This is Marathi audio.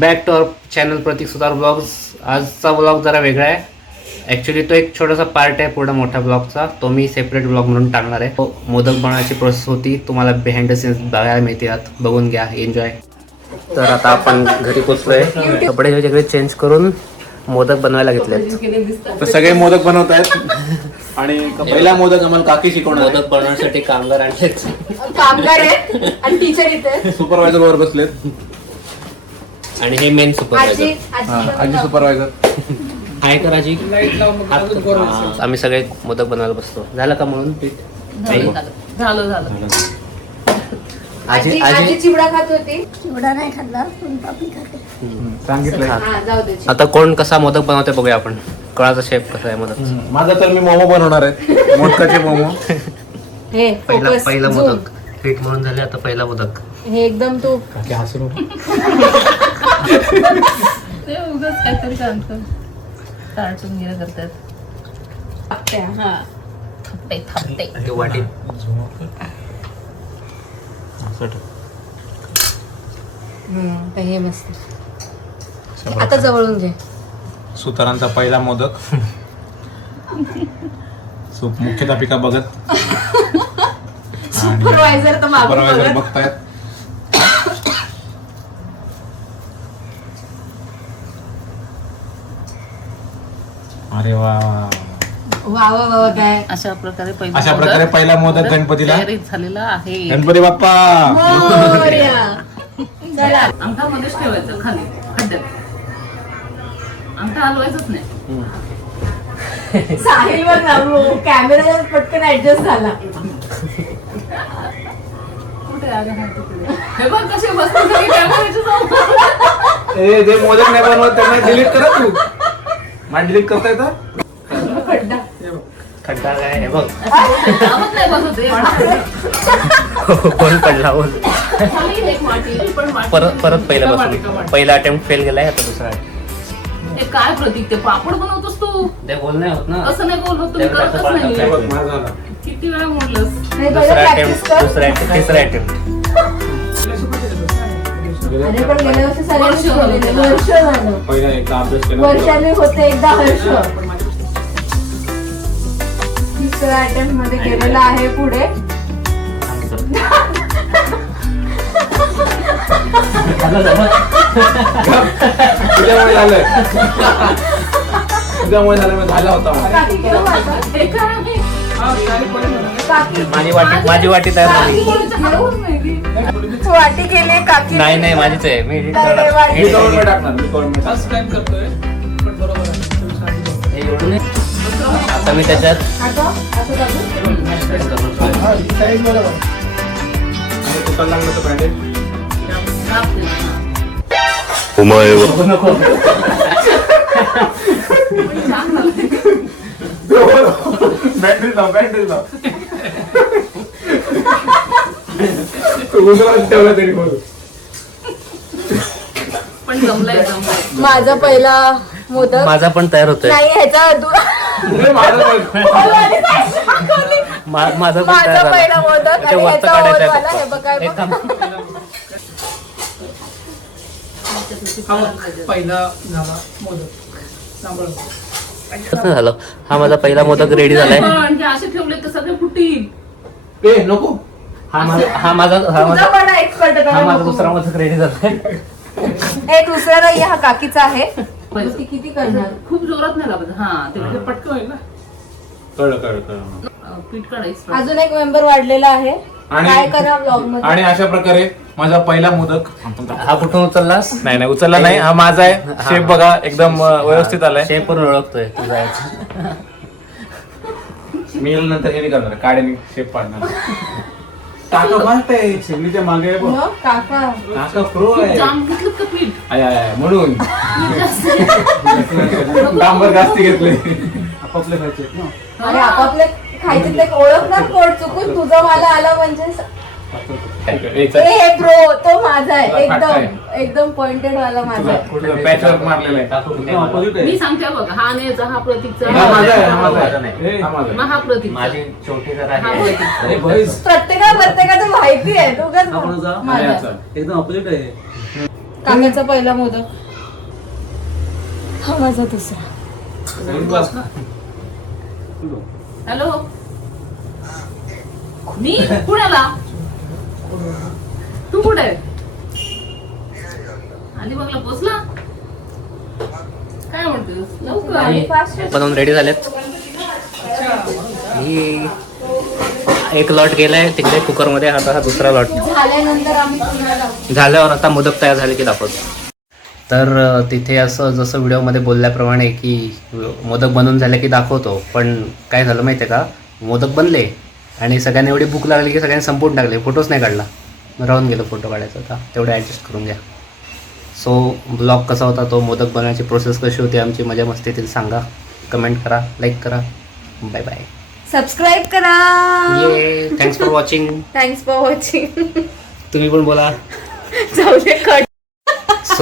Back to our channel Pratik Sutar blogs. आजचा ब्लॉग जरा वेगळा आहे. ॲक्च्युली तो एक छोटासा पार्ट आहे पूर्ण मोठ्या ब्लॉगचा. तो मी सेपरेट ब्लॉग म्हणून टाकणार आहे. तो मोदक बनवायची प्रोसेस होती. तुम्हाला बिहाइंड द सीन्स बघायला मिळतात. बघून घ्या, एन्जॉय. तर आता आपण घरी पोचलोय. कपडे वेगळे चेंज करून मोदक बनवायला घेतलेत. तर सगळे मोदक बनवत आहेत आणि पहिला मोदक आम्हाला काकी शिकवणार. मोदक बनवण्यासाठी कामगार आणलेत. कामगार आहेत आणि टीचर इथे. सुपरवायझर वर बसलेत आणि हे मेन सुपरवायझर. आजी सुपरवायझर. हाय कर आजी. आम्ही सगळे मोदक बनवायला बसतो. झालं का म्हणून पीठ? झालं. आजी आजी चिवडा खात होती. चिवडा नाही खाल्ला, सोनपापडी खाते. सांगितलंय. हा, जाऊ दे. आता कोण कसा मोदक बनवते बघूया आपण. कळाचा शेप कसा आहे मोदक. माझा तर मी मोमो बनवणार आहे. मोदकाचे मोमो. हे focus, पहिला zoom. मोदक पीठ म्हणून झाले. आता पहिला मोदक. हे एकदम तू काकी हसू नको. ते उगाच काहीतरी सांगतो. कार्टून गिरा करतात. हा. थापटे. ते वाटी तर हे मस्त. आता जवळून घे. सुतारांचा पहिला मोदक. मुख्याध्यापिका बघत. सुपरवायझर तर मागून सुपरवायझर बघत. बघतायत. अरे वा. वा वा वा काय. अशा प्रकारे पहिला मोदक गणपतीला तयारीत झालेला आहे. गणपती बाप्पा. मोरया. चला. अंगठा मध्येच ठेवायचं खाली खड्ड्यात. अंगठा हलवायचंच नाही. साहिलवर कॅमेरा पटकन ऍडजस्ट झाला. कुठे आलं हा तिकडे. हे बघ कसे बसतात सगळे कॅमेऱ्याच्या समोर. ए जे मोदक नाही बनवत त्यांना डिलीट करा तू. मला डिलीट करता येतं. खड्डा काय हे बघ. लावत नाही बसत हे. कोण पडला बोल. खाली एक माटी पण माटी. परत पहिला माटी, बसून माटी. पहिला अटेम्प्ट फेल गेलाय. आता दुसरा ते काय प्रतीक, ते पापड बनवतोस तू. ते बोल नाही होत ना. असं नाही बोल होत, तुम्ही करतच नाही. हे बघ, माझं झालं. किती वेळा म्हटलंस. नाही, दुसरा पहिलं अटेम्प्ट practice कर. दुसरा अटेम्प्ट तिसरा अटेम्प्ट. अरे पण गेल्या वर्षी सगळ्यांनी केलेलं. वर्ष झालं. पहिला एकदा अभ्यास केला. वर्षाने होते एकदा हर्ष. तिसऱ्या अटेम्प्ट मध्ये केलेला आहे. पुढे तुझ्यामुळे झालंय. तुझ्यामुळे झालं. झाला होता मला. काकी केलं माझं. हे काय आहे? काकी माझी वाटी तयार झाली. वाटी केली काकी. नाही माझीच आहे. मी edit नाही, करणार. वाटी. मी गव्हर्नमेंट टाकणार. मी गव्हर्नमेंट हे एवढं नाही. आता मी त्याच्यात आता असं दाबू. तुटायला लागलं तर बँडेज. नको. बँडेज लाव. बँडेज लाव. उन्हाळ्यात ठेवलं तरी बोल. पण जमलंय. माझा पहिला मोदक माझा पण तयार होतोय. नाही ह्याचा नाही, माझं पण. माझा पण माझा तयार पहिला झाला. मोदक आणि त्याच्या वरचं ह्याचा काढायचं ओलवाला. आहे हे बघा एक काम. कसं झालं. हा माझा पहिला मोदक रेडी झालाय. पण ते असे ठेवले तर सगळे फुटील. ए नको. हा माझा दुसरा मोदक रेडी झालाय. हे दुसरा नाही, हा काकीचा आहे. ती किती करणार. खूप जोरात नाही लागत. हा ते पटकन होईल ना. कळलं. पीठ काढायचं. अजून एक मेंबर वाढलेला आहे. आणि- काय करा ब्लॉग मध्ये. आणि अशा प्रकारे माझा पहिला मोदक. हा कुठून उचललास? नाही उचलला नाही. हा माझा आहे. शेप बघा एकदम व्यवस्थित आलाय. शेप पण ओळखतोय तुझा. मी नंतर हे करणार. काड्याने शेप पाडणार. टाका फास्ट आहे. शेगडीच्या मागे आहे बघ. मग काका टाका प्रो आहे. जाम घेतलं का पीठ. आय म्हणून डांबर जास्त घेतले. आपापले खायचे आहेत ना. अरे आपापले खायचे ते ओळखणार कोण. चुकून तुझा मला आला म्हणजे. हे ब्रो तो माझा आहे. एकदम पॉइंटेड वाला माझा आहे. पॅचवर्क मारलेला आहे. मी सांगते बघ. हा नेचा, हा प्रतीकचा. हा माझा आहे. हा माझा माझा आहे. नाही. हा माझा आहे. मग हा प्रतीक. माझी छोटी जरा हा आहे. प्रतीक. प्रत्येकाचं माहिती आहे. तू हा याचा. एकदम अपोजिट आहे. काकाचा पहिला मोदक. हा माझा दुसरा. हॅलो मी पुण्याला. तू कुठे आहे? अलिबागला पोचला? काय म्हणतोस लवकर? बनवून रेडी झालेत. ही एक लॉट गेलाय तिकडे कुकरमध्ये, आता हा दुसरा लॉट झाल्यानंतर आम्ही पुण्याला. झाल्यावर आता मोदक तयार झाले की दाखवतो. तर तिथे असं जसं व्हिडिओमध्ये बोलल्याप्रमाणे की मोदक बनवून झाले की दाखवतो, पण काय झालं माहिती आहे का, मोदक बनले आणि सगळ्यांना एवढी भूक लागली की सगळ्यांनी संपून टाकले, फोटोच नाही काढला. राहून गेलो फोटो काढायचा. आता तेवढं ॲडजस्ट करून घ्या. सो ब्लॉग कसा होता, तो मोदक बनवायची प्रोसेस कशी होती आमची, मजा मस्तीतील सांगा, कमेंट करा, लाईक करा. Bye bye. सबस्क्राईब करा. ये thanks for watching. Thanks for watching. तुम्ही पण बोला. जाऊ दे कट.